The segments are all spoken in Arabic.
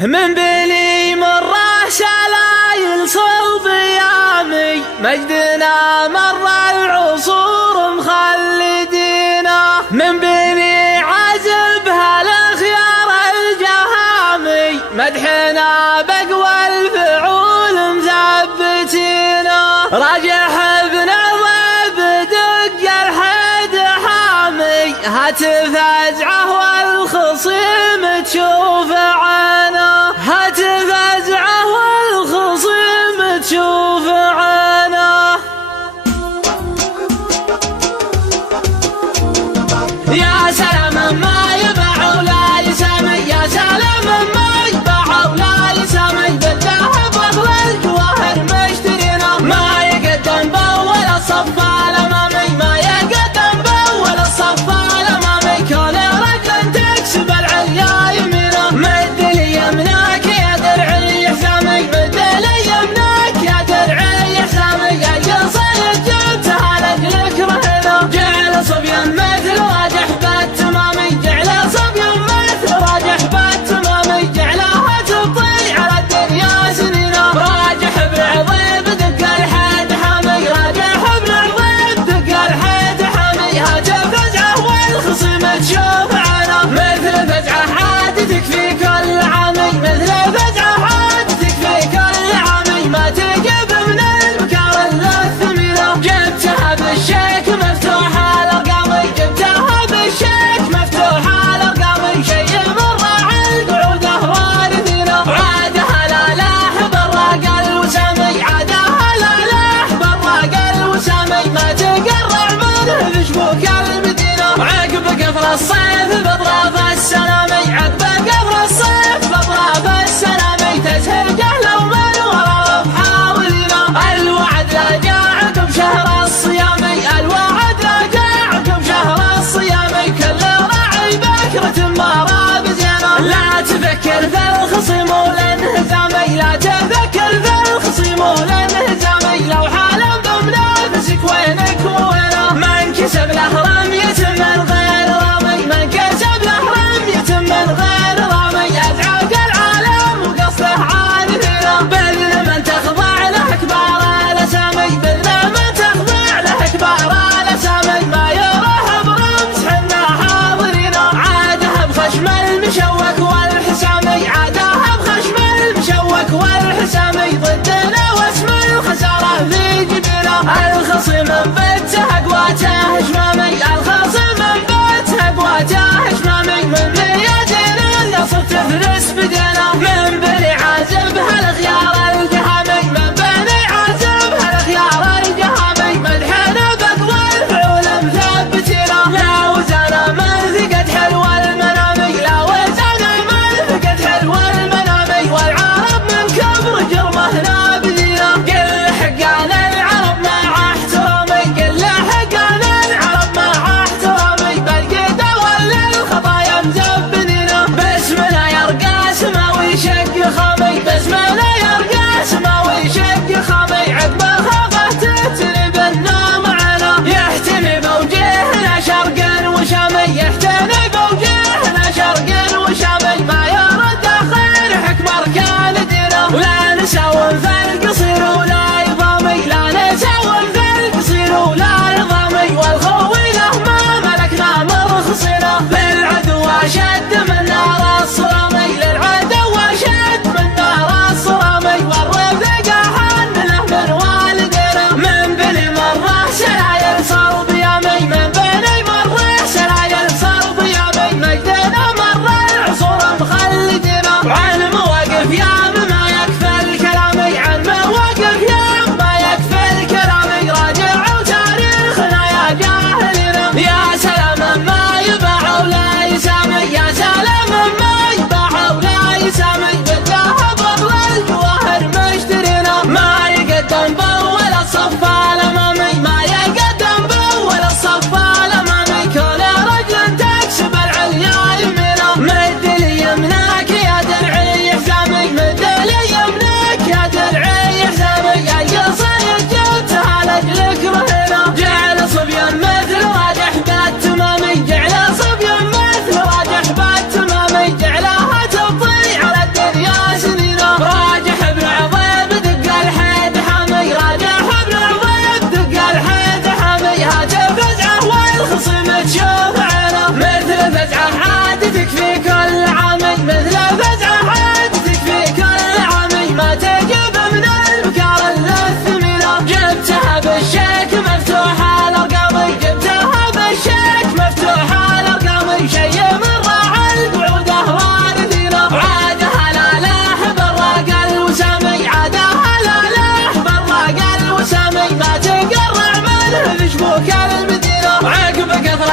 من بني مرة شلايل صلب يامي مجدنا مر العصور مخلدينا. من بني عزب هالخيار الجهامي مدحنا بقوى الفعول مثبتينا. راجح ابن الضيب دق الحد حامي هاتف ازعه والخصيم تشوف عينه. هاتف ازعه والخصيم تشوف عينه. يا سلام ما يباع ولا يسمي، يا سلام ما يباع ولا يسمي، بالذهب واغلى الجواهر مشترينا. ما يقدم باول الصف الامامي، ما يقدم باول الصف الامامي. كل رجل تكسب العليا يمينه. مد لي يمناك يا درعي حسامي، مد لي يمناك يا درعي حسامي. اي صيد جبتها لاجلك رهنا. جعل صبيا مثل راجح بالتمامي، جعل صبيا مثل راجح بالتمامي. جعلها تبطي على الدنيا سنينا. راجح بعضيب دق الحد حامي، راجح بعضيب دق الحد حامي. هاتف فزعه والخصيم تشوف عنا. مثل فزعه عادتك في كل عامي، مثل فزعه عادتك في كل عامي. ما تجيب من المكار الثمينة. جبتها بالشيك مفتوح الارقامي، جبتها بالشيك مفتوح الارقامي. شي مرة عالقعوده والدينا. عادها لا لاح براق الوسامي، عادها لا لاح براق الوسامي. ما تقرع منه بشبوك المدينة. عقب قفل الصيف باطراف السلامي، عقب قفل الصيف باطراف السلامي. تسهل جهله ومن ورا بحاولينا. الوعد لا جاء عقب شهر الصيامي، الوعد لا جاء عقب شهر الصيامي. كل راعي بكرة مارا بزينة. لا تفكر في الخصيم والانهزامي، لا تفكر في الخصيم والانهزامي. لو حالا بمنافسك وينك ووينه. من كسب له رمية من غير رامي، من كسب له رمية من غير رامي. ازعاج العالم وقصده عارفينه. بذل من تخضع له كبار الاسامي، بذل من تخضع له كبار الاسامي. ما يراه برمز حنا حاضرينه. عادها بخشم المشوك والحسامي، عادها بخشم المشوك والحسامي. ضدنا واسم الخسارة في جبينه. الخصيم بيته قواته شمامي، الخصيم بيته قواته شمامي. من بيدين النصر تفرس بدينا. من بني عازب هالخيار الجهامي، من بني عازب هالخيار الجهامي. مدحنا بقوى الفعول مثبتينا. لا وزانا من ثقة حلو المنامي، لا وزانا من ثقة حلو المنامي. والعرب من كبر جرمه نابذينا. قل حقان العرب مع احترامي، قل حقان العرب مع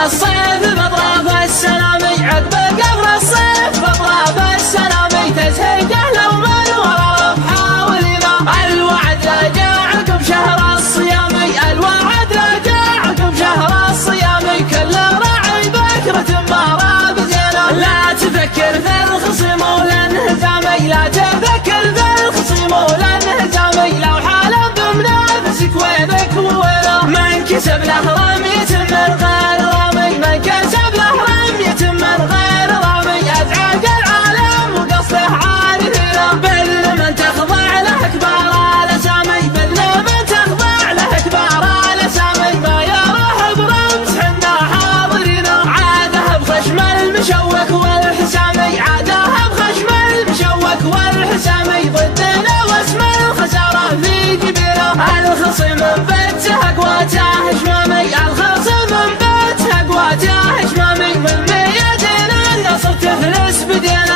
الصيف بأطراف السلامي عقب قبر الصيف بأطراف السلامي تزهق لو من ورا محاولنا الوعد لا جاء عقب شهر الصيام الوعد لا جاء عقب شهر الصيام كل راعي بكرة ما بزينة لا تفكر في الخصم والانهزامي لا تفكر في الخصم والانهزامي لو حالة بمنافسك وينك ووينه من كسب له رمية من غير رامي من كسب له رمية من غير رامي أزعج العالم وقصده عارفينه بل من تخضع له كبار الأسامي بل من تخضع له كبار الأسامي ما يروح برمز حنا حاضرين عاده بخشم المشوك والحسامي عاده بخشم المشوك والحسامي ضدنا واسم الخسارة في جبينه الخصم انفتح قواته هشمامي الخصم انفتح قواته هشمامي من ميادين النصر تفلس بدينا